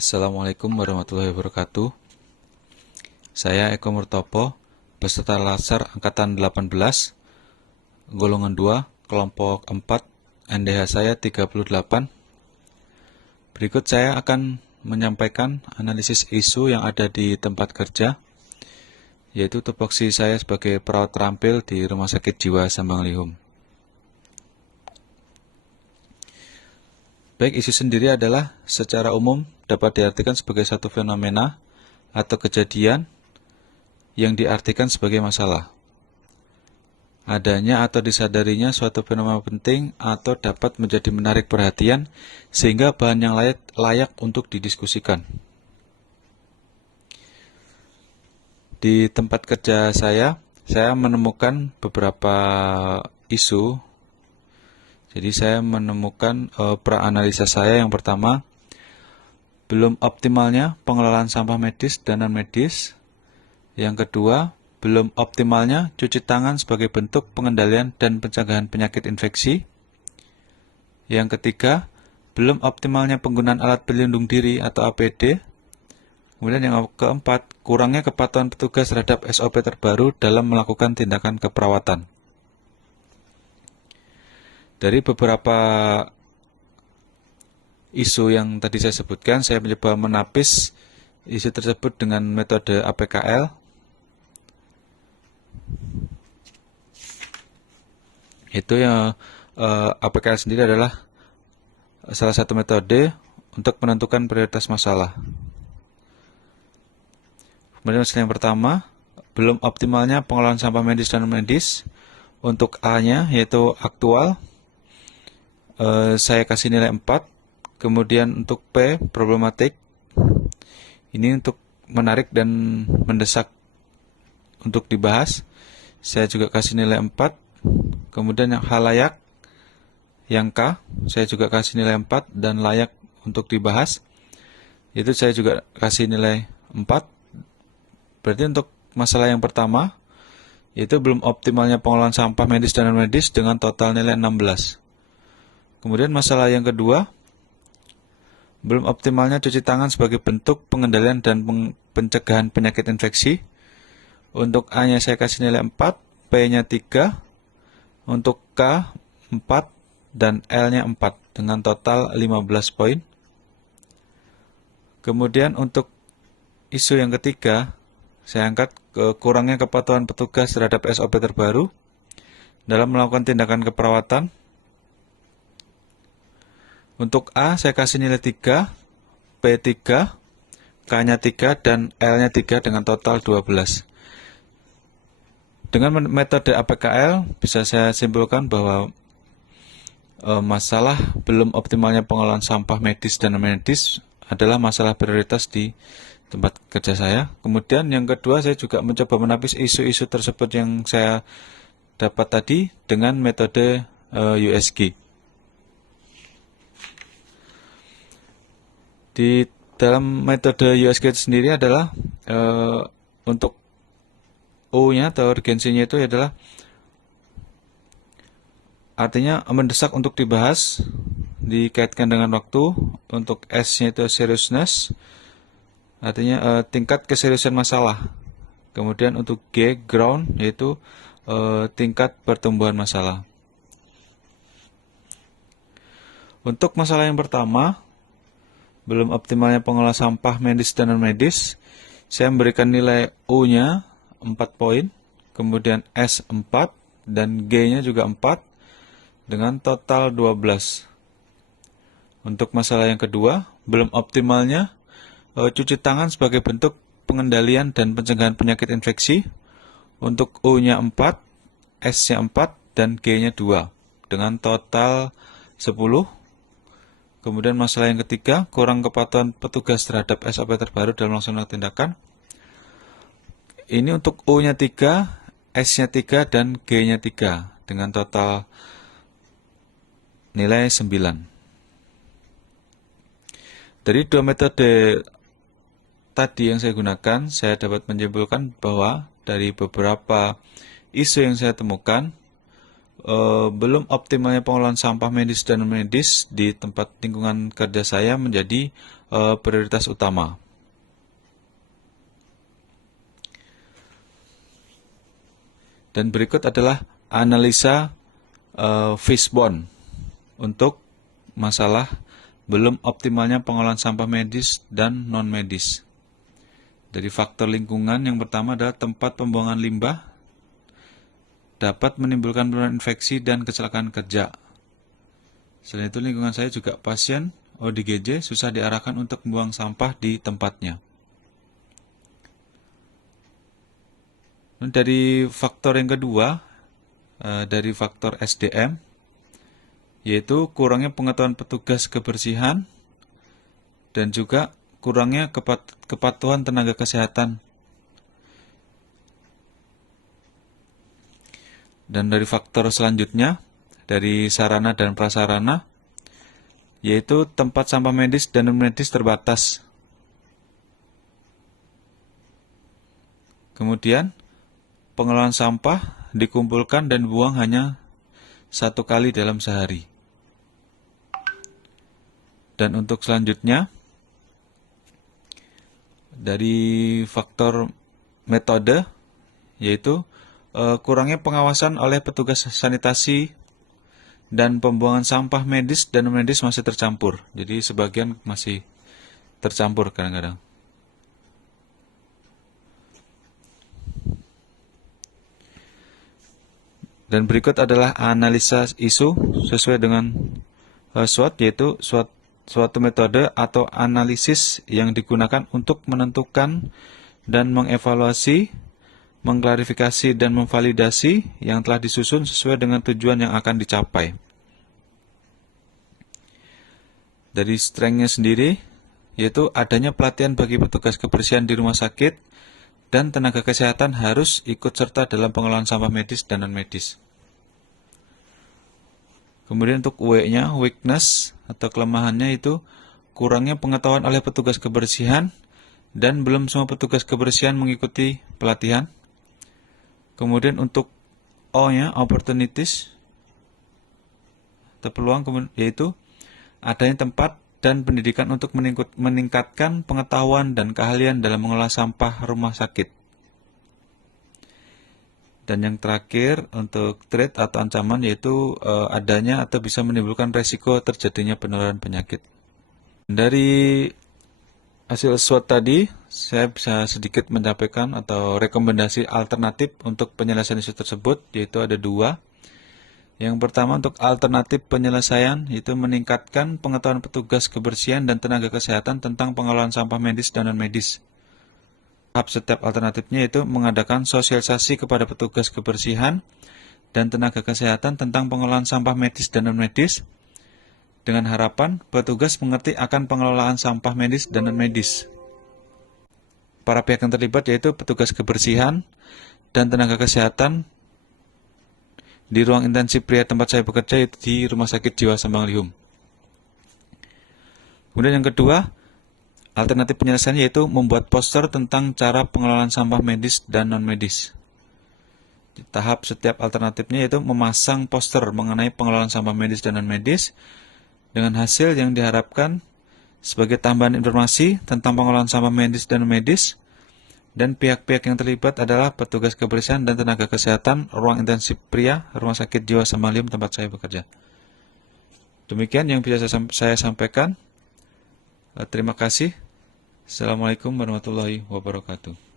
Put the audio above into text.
Assalamualaikum warahmatullahi wabarakatuh. Saya Eko Murtopo, peserta Laser Angkatan 18, golongan 2, kelompok 4, NDH saya 38. Berikut saya akan menyampaikan analisis isu yang ada di tempat kerja, yaitu tupoksi saya sebagai perawat terampil di Rumah Sakit Jiwa Sambanglihum. Baik, isu sendiri adalah secara umum dapat diartikan sebagai satu fenomena atau kejadian yang diartikan sebagai masalah. Adanya atau disadarinya suatu fenomena penting atau dapat menjadi menarik perhatian sehingga bahan yang layak untuk didiskusikan. Di tempat kerja saya menemukan beberapa isu. Jadi saya menemukan pra-analisa saya yang pertama, belum optimalnya pengelolaan sampah medis dan non-medis. Yang kedua, belum optimalnya cuci tangan sebagai bentuk pengendalian dan pencegahan penyakit infeksi. Yang ketiga, belum optimalnya penggunaan alat pelindung diri atau APD. Kemudian yang keempat, kurangnya kepatuhan petugas terhadap SOP terbaru dalam melakukan tindakan keperawatan. Dari beberapa isu yang tadi saya sebutkan, saya mencoba menapis isu tersebut dengan metode APKL. Itu yang APKL sendiri adalah salah satu metode untuk menentukan prioritas masalah. Kemudian masalah yang pertama, belum optimalnya pengelolaan sampah medis dan non-medis. Untuk A-nya yaitu aktual, saya kasih nilai 4. Kemudian untuk P, problematik, ini untuk menarik dan mendesak untuk dibahas, saya juga kasih nilai 4. Kemudian yang H layak, yang K, saya juga kasih nilai 4 dan layak untuk dibahas, itu saya juga kasih nilai 4. Berarti untuk masalah yang pertama, yaitu belum optimalnya pengelolaan sampah medis dan non-medis dengan total nilai 16. Kemudian masalah yang kedua, belum optimalnya cuci tangan sebagai bentuk pengendalian dan pencegahan penyakit infeksi. Untuk A-nya saya kasih nilai 4, P-nya 3, untuk K 4, dan L-nya 4, dengan total 15 poin. Kemudian untuk isu yang ketiga, saya angkat kurangnya kepatuhan petugas terhadap SOP terbaru dalam melakukan tindakan keperawatan. Untuk A, saya kasih nilai 3, P 3, K-nya 3, dan L-nya 3 dengan total 12. Dengan metode APKL, bisa saya simpulkan bahwa masalah belum optimalnya pengelolaan sampah medis dan non-medis adalah masalah prioritas di tempat kerja saya. Kemudian yang kedua, saya juga mencoba menapis isu-isu tersebut yang saya dapat tadi dengan metode USG. Di dalam metode USG itu sendiri adalah untuk U-nya atau urgensinya itu adalah artinya mendesak untuk dibahas, dikaitkan dengan waktu. Untuk S-nya itu seriousness, artinya tingkat keseriusan masalah. Kemudian untuk G, ground, yaitu tingkat pertumbuhan masalah. Untuk masalah yang pertama, belum optimalnya pengelola sampah medis dan non-medis, saya memberikan nilai U-nya 4 poin, kemudian S 4, dan G-nya juga 4, dengan total 12. Untuk masalah yang kedua, belum optimalnya cuci tangan sebagai bentuk pengendalian dan pencegahan penyakit infeksi. Untuk U-nya 4, S-nya 4, dan G-nya 2, dengan total 10. Kemudian masalah yang ketiga, kurang kepatuhan petugas terhadap SOP terbaru dalam melaksanakan tindakan. Ini untuk U-nya 3, S-nya 3, dan G-nya 3, dengan total nilai 9. Dari dua metode tadi yang saya gunakan, saya dapat menyimpulkan bahwa dari beberapa isu yang saya temukan, belum optimalnya pengelolaan sampah medis dan non-medis di tempat lingkungan kerja saya menjadi prioritas utama. Dan berikut adalah analisa Fishbone untuk masalah belum optimalnya pengelolaan sampah medis dan non-medis. Dari faktor lingkungan, yang pertama adalah tempat pembuangan limbah dapat menimbulkan penularan infeksi dan kecelakaan kerja. Selain itu, lingkungan saya juga pasien ODGJ susah diarahkan untuk membuang sampah di tempatnya. Dari faktor yang kedua, dari faktor SDM, yaitu kurangnya pengetahuan petugas kebersihan dan juga kurangnya kepatuhan tenaga kesehatan. Dan dari faktor selanjutnya, dari sarana dan prasarana, yaitu tempat sampah medis dan non-medis terbatas. Kemudian, pengelolaan sampah dikumpulkan dan dibuang hanya 1 kali dalam sehari. Dan untuk selanjutnya, dari faktor metode, yaitu kurangnya pengawasan oleh petugas sanitasi dan pembuangan sampah medis dan non-medis masih tercampur. Jadi sebagian masih tercampur kadang-kadang. Dan berikut adalah analisa isu sesuai dengan SWOT, yaitu suatu metode atau analisis yang digunakan untuk menentukan dan mengevaluasi, mengklarifikasi dan memvalidasi yang telah disusun sesuai dengan tujuan yang akan dicapai. Dari strength-nya sendiri, yaitu adanya pelatihan bagi petugas kebersihan di rumah sakit dan tenaga kesehatan harus ikut serta dalam pengelolaan sampah medis dan non-medis. Kemudian untuk W-nya, weakness atau kelemahannya itu kurangnya pengetahuan oleh petugas kebersihan dan belum semua petugas kebersihan mengikuti pelatihan. Kemudian untuk O-nya, opportunities atau peluang, yaitu adanya tempat dan pendidikan untuk meningkatkan pengetahuan dan keahlian dalam mengelola sampah rumah sakit. Dan yang terakhir untuk threat atau ancaman, yaitu adanya atau bisa menimbulkan resiko terjadinya penularan penyakit. Dari hasil SWOT tadi, saya bisa sedikit menyampaikan atau rekomendasi alternatif untuk penyelesaian isu tersebut, yaitu ada 2. Yang pertama untuk alternatif penyelesaian, yaitu meningkatkan pengetahuan petugas kebersihan dan tenaga kesehatan tentang pengelolaan sampah medis dan non-medis. Tahap setiap alternatifnya yaitu mengadakan sosialisasi kepada petugas kebersihan dan tenaga kesehatan tentang pengelolaan sampah medis dan non-medis, dengan harapan petugas mengerti akan pengelolaan sampah medis dan non-medis. Para pihak yang terlibat yaitu petugas kebersihan dan tenaga kesehatan di ruang intensif pria tempat saya bekerja, yaitu di Rumah Sakit Jiwa Sembanglihum. Kemudian yang kedua, alternatif penyelesaian yaitu membuat poster tentang cara pengelolaan sampah medis dan non-medis. Di tahap setiap alternatifnya yaitu memasang poster mengenai pengelolaan sampah medis dan non-medis, dengan hasil yang diharapkan sebagai tambahan informasi tentang pengelolaan sampah medis dan non-medis, dan pihak-pihak yang terlibat adalah petugas kebersihan dan tenaga kesehatan ruang intensif pria Rumah Sakit Jiwa Sembanglihum tempat saya bekerja. Demikian yang bisa saya sampaikan. Terima kasih. Assalamualaikum warahmatullahi wabarakatuh.